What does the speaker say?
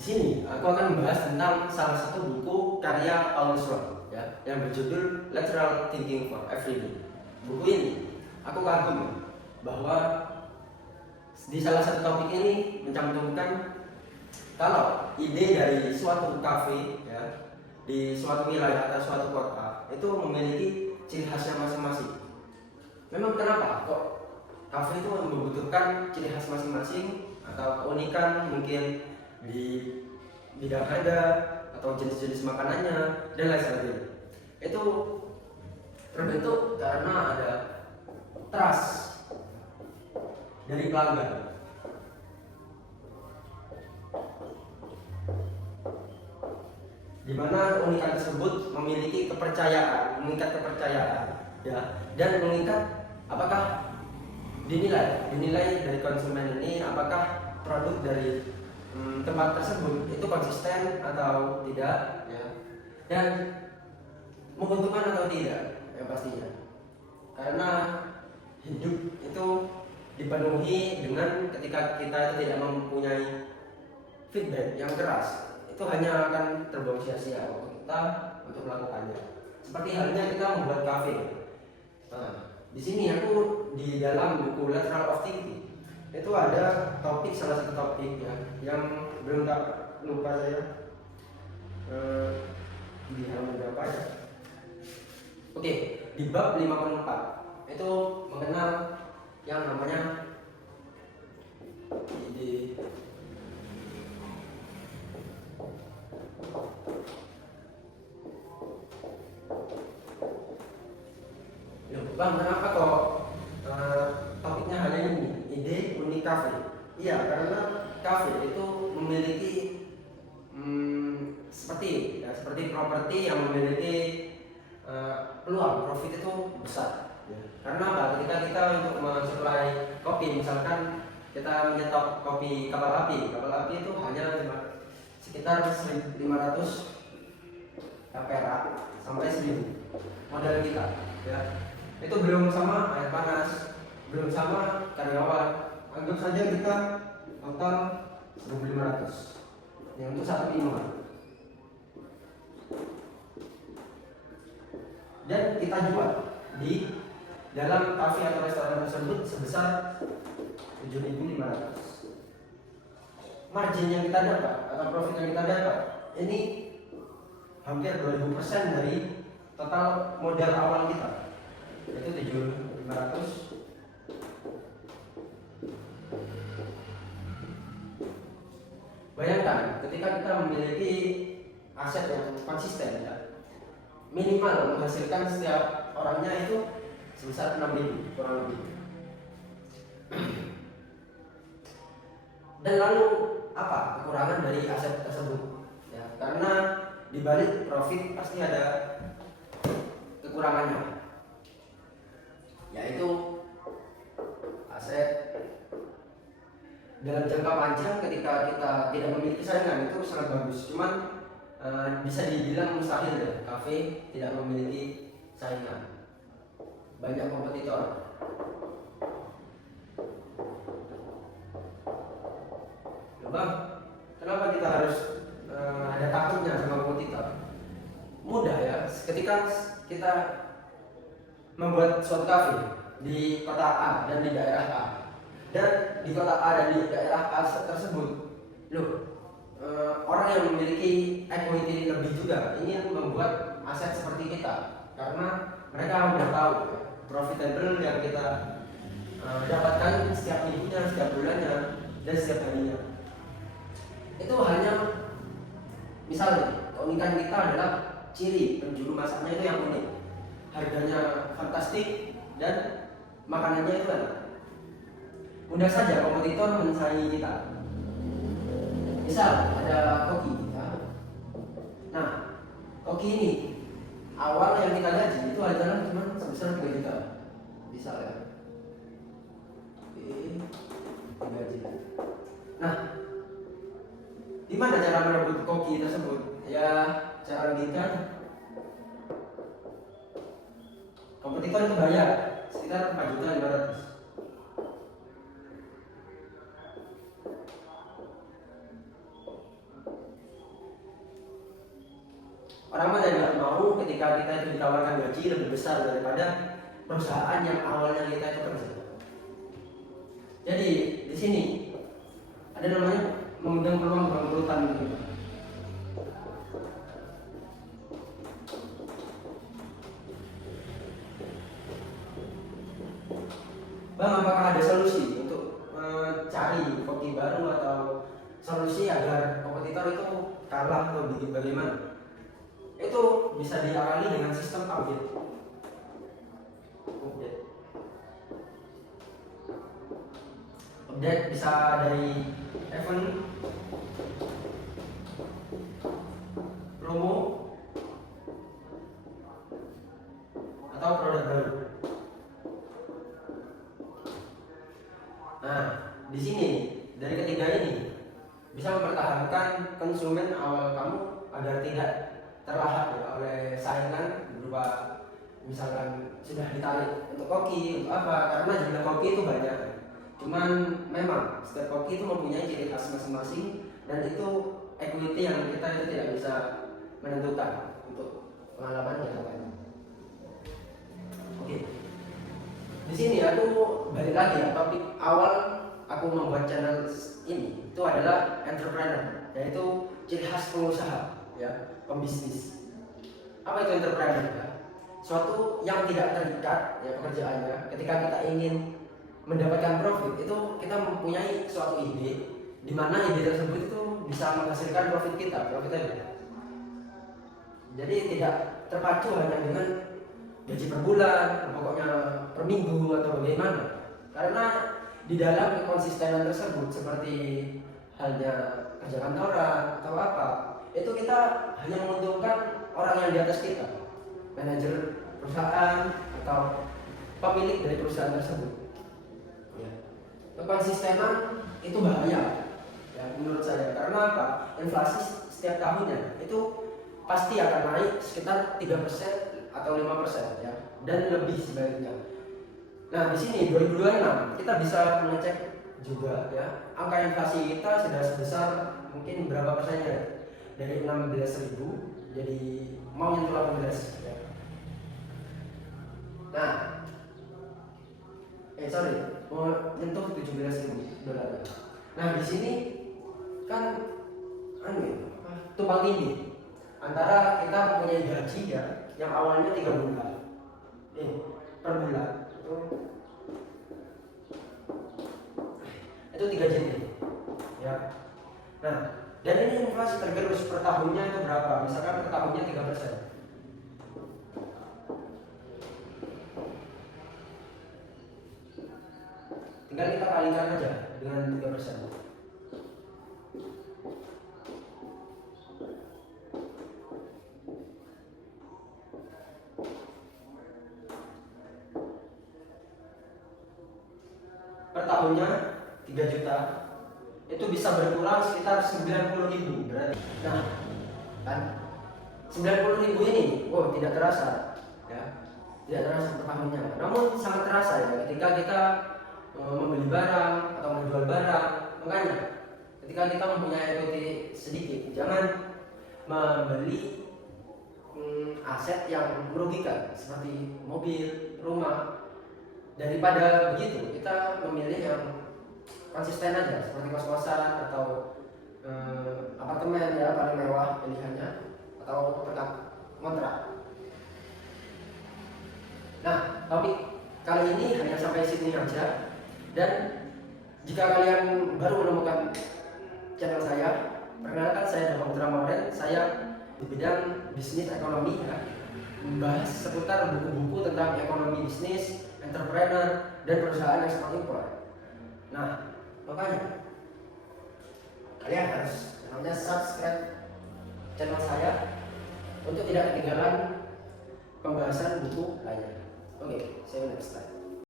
Di sini aku akan membahas tentang salah satu buku karya Paul Schrock ya, yang berjudul Lateral Thinking for Everyday. Buku ini aku kagum bahwa di salah satu topik ini mencantumkan kalau ide dari suatu kafe ya, di suatu wilayah atau suatu kota itu memiliki ciri khasnya masing-masing. Memang kenapa kok kafe itu membutuhkan ciri khas masing-masing atau keunikan mungkin di bidang harga atau jenis-jenis makanannya dan lain sebagainya. Itu terbentuk karena ada trust dari pelanggan. Di mana keunikan tersebut memiliki kepercayaan, mengikat kepercayaan ya, dan mengikat apakah dinilai dari konsumen ini apakah produk dari tempat tersebut itu konsisten atau tidak ya, dan menguntungkan atau tidak ya pastinya, karena hidup itu dipenuhi dengan ketika kita itu tidak mempunyai feedback yang keras, itu hanya akan terbuang sia-sia waktu kita untuk melakukannya. Seperti halnya kita membuat kafe. Nah, di sini aku di dalam buku Lateral of Thinking itu ada topik, salah satu topik ya, yang belum tak lupa saya di halaman berapa ya. Oke, di bab 54 itu mengenal yang namanya ide Bang, kenapa kok topiknya hanya ini, ide unik kafe? Iya, karena kafe itu memiliki seperti properti yang memiliki peluang profit itu besar. Karena apa? Ketika kita untuk mensuplai kopi, misalkan kita menyetok kopi kapal api itu hanya sekitar 1.500 perak sampai 1.000 modal kita ya. Itu belum sama air panas, belum sama karyawan. Anggap saja kita total 1.500 yang untuk satu minuman, dan kita jual di dalam kafe atau restoran tersebut sebesar 7.500. Margin yang kita dapat atau profit yang kita dapat ini hampir 2000% dari total modal awal kita, itu 7.500. Bayangkan ketika kita memiliki aset yang konsisten ya, minimal menghasilkan setiap orangnya itu sebesar 6.000 kurang lebih. Dan lalu apa kekurangan dari aset tersebut ya, karena di balik profit pasti ada kekurangannya, yaitu aset dalam jangka panjang. Ketika kita tidak memiliki saingan itu sangat bagus, cuman bisa dibilang mustahil ya kafe tidak memiliki saingan, banyak kompetitor. Bang, kenapa kita harus ada takutnya sama kompetitor? Mudah ya, ketika kita membuat suatu kafe di kota A dan di daerah A, dan di kota A dan di daerah A tersebut, orang yang memiliki equity lebih juga ingin membuat aset seperti kita, karena mereka sudah tahu profitable yang kita dapatkan setiap minggunya, setiap bulannya, dan setiap harinya. Itu hanya misalnya keunikan kita adalah ciri penjuru masaknya itu yang unik, harganya fantastik, dan makanannya itu enak. Mudah saja kompetitor mensaingi kita. Misal ada koki ya. Nah, koki ini awal yang kita gaji itu adalah cuma sebesar 3 juta misal ya. Gaji. Nah, gimana cara merebut koki tersebut? Ya, cara logika. Kompetitor itu bayar sekitar 4.500.000. Orang mana yang nggak mau ketika kita itu ditawarkan gaji lebih besar daripada perusahaan yang awalnya kita itu kerja. Jadi di sini ada namanya memegang peluang bangkrutan gitu. Bang, apakah ada solusi untuk cari koki baru atau solusi agar kompetitor itu kalah atau bagaimana? Itu bisa diawali dengan sistem update. Update bisa dari event, promo, atau produk baru. Nah, di sini dari ketiga ini bisa mempertahankan konsumen awal kamu agar tidak terlahap ya, oleh saingan berupa misalkan sudah ditarik untuk koki untuk apa, karena jumlah koki itu banyak. Cuman memang setiap koki itu mempunyai ciri khas masing-masing dan itu equity yang kita itu tidak bisa menentukan untuk pengalaman kita kan. Oke. Di sini aku balik lagi ya, topik awal aku membuat channel ini itu adalah entrepreneur, yaitu ciri khas pengusaha ya, pembisnis. Apa itu entrepreneur ya? Suatu yang tidak terikat ya pekerjaannya. Ketika kita ingin mendapatkan profit itu kita mempunyai suatu ide, di mana ide tersebut itu bisa menghasilkan profit kita, profitable. Jadi tidak terpacu hanya dengan gaji per bulan, pokoknya per minggu atau bagaimana. Karena di dalam kekonsistenan tersebut seperti halnya kerja kantoran atau apa, itu kita hanya menguntungkan orang yang di atas kita, manajer perusahaan atau pemilik dari perusahaan tersebut. Ya. Kekonsistenan itu bahaya ya menurut saya. Karena apa? Inflasi setiap tahunnya itu pasti akan naik sekitar 3% atau 5% ya, dan lebih sebaliknya. Nah, di sini 2026 kita bisa mengecek juga ya, angka inflasi kita sudah sebesar mungkin berapa persennya? Dari 16.000 jadi mau nyentuh 18 ya. Nah, mau nyentuh 17.000 dolar. Nah, di sini kan tumpang tindih antara kita mempunyai gaji ya yang awalnya 3 bulan per bulan itu 3 jenis ya. Nah, dan ini inflasi tergerus per tahunnya itu berapa? Misalkan per tahunnya 3%. Tinggal kita kalikan aja dengan 3%. Per tahunnya 3 juta, itu bisa berkurang sekitar 90.000 berarti. Nah, kan 90.000 ini, tidak terasa ya, tidak terasa per tahunnya. Namun sangat terasa ya ketika kita membeli barang atau menjual barang. Makanya ketika kita mempunyai equity sedikit, jangan membeli aset yang merugikan seperti mobil, rumah. Daripada begitu, kita memilih yang konsisten aja seperti kos-kosan atau apartemen ya paling mewah pilihannya, atau kontrak. Nah, topik kali ini hanya sampai sini aja. Dan jika kalian baru menemukan channel saya, perkenalkan saya Dharma Putra Maureen. Saya di bidang bisnis ekonomi ya, membahas seputar buku-buku tentang ekonomi bisnis, entrepreneur, dan perusahaan ekspor impor. Nah, makanya kalian harus subscribe channel saya untuk tidak ketinggalan pembahasan buku lainnya. Oke, see you next time.